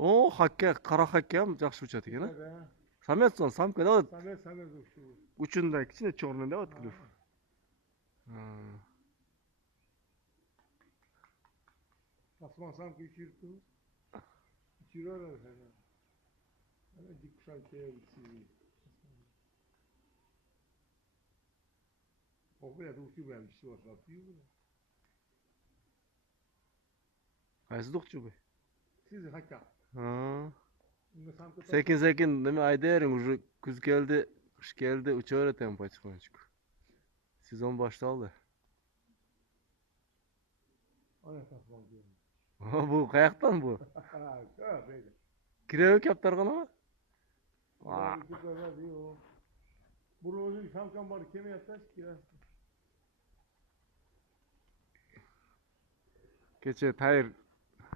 O hakke, kara hakke ham жақсы учат ekan, ha? Да. Самец он, самка, да? Вот Самец ушел. учунда кичине черный, да, вот клюв. Asman samki içirdi. İçiriyorlar sana. Hani dik kuşaltıya içiriyor. O kadar da uçuyor ben bir şey olsa atıyor bu. Qaysi do'qchi bu? Siz hakka. Ha. Bunda samki Sekin sekin nima aydering, уже kuz keldi, qish keldi, uchaveradi pochqonchik. Sezon boshlandi. Ana tasman diyor. Bu qayoqdan bu? Ha, böyle. Kirayı kaptargana mı? Ulan bir kadar diyor. Bunu samkan var kime yatar ki? Kecha tayir